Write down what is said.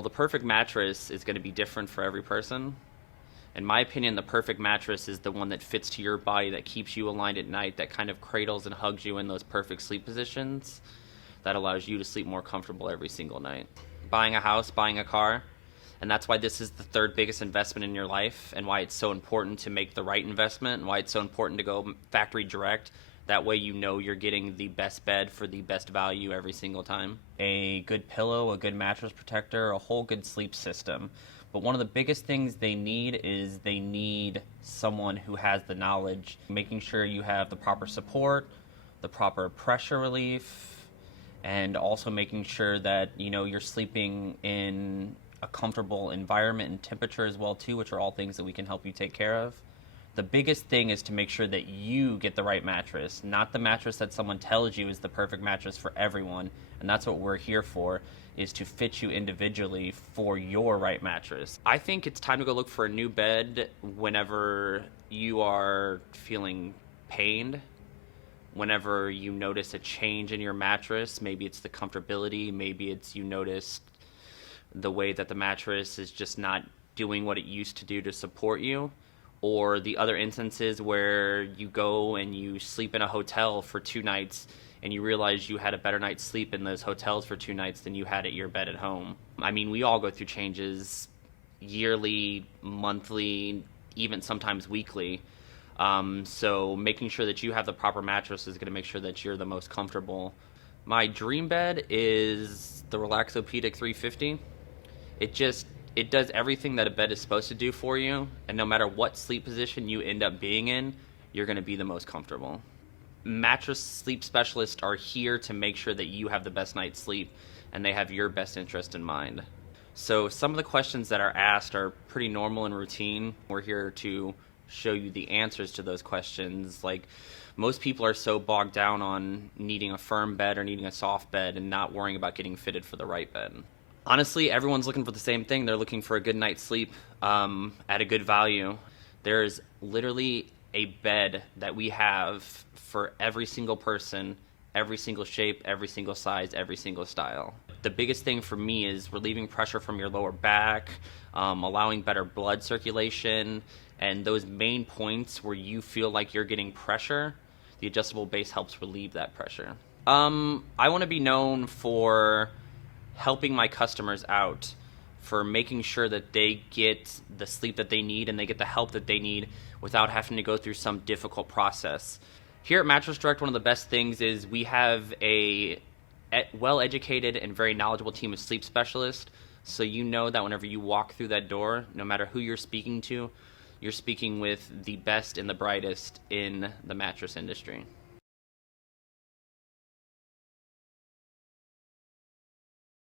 Well, the perfect mattress is going to be different for every person. In my opinion, the perfect mattress is the one that fits to your body, that keeps you aligned at night, that kind of cradles and hugs you in those perfect sleep positions, that allows you to sleep more comfortable every single night. Buying a house, buying a car, and that's why this is the third biggest investment in your life, and why it's so important to make the right investment, and why it's so important to go factory direct. That way you know you're getting the best bed for the best value every single time. A good pillow, a good mattress protector, a whole good sleep system. But one of the biggest things they need is they need someone who has the knowledge, making sure you have the proper support, the proper pressure relief, and also making sure that, you know, you're sleeping in a comfortable environment and temperature as well too, which are all things that we can help you take care of. The biggest thing is to make sure that you get the right mattress, not the mattress that someone tells you is the perfect mattress for everyone. And that's what we're here for, is to fit you individually for your right mattress. I think it's time to go look for a new bed whenever you are feeling pained, whenever you notice a change in your mattress. Maybe it's the comfortability, maybe it's you notice the way that the mattress is just not doing what it used to do to support you. Or the other instances where you go and you sleep in a hotel for 2 nights and you realize you had a better night's sleep in those hotels for 2 nights than you had at your bed at home. I mean, we all go through changes yearly, monthly, even sometimes weekly. So making sure that you have the proper mattress is going to make sure that you're the most comfortable. My dream bed is the Relaxopedic 350. It does everything that a bed is supposed to do for you, and no matter what sleep position you end up being in, you're going to be the most comfortable. Mattress sleep specialists are here to make sure that you have the best night's sleep, and they have your best interest in mind. So some of the questions that are asked are pretty normal and routine. We're here to show you the answers to those questions. Like, most people are so bogged down on needing a firm bed or needing a soft bed and not worrying about getting fitted for the right bed. Honestly, everyone's looking for the same thing. They're looking for a good night's sleep at a good value. There's literally a bed that we have for every single person, every single shape, every single size, every single style. The biggest thing for me is relieving pressure from your lower back, allowing better blood circulation, and those main points where you feel like you're getting pressure, the adjustable base helps relieve that pressure. I want to be known for helping my customers out, for making sure that they get the sleep that they need and they get the help that they need without having to go through some difficult process. Here at Mattress Direct, one of the best things is we have a well-educated and very knowledgeable team of sleep specialists, so you know that whenever you walk through that door, no matter who you're speaking to, you're speaking with the best and the brightest in the mattress industry.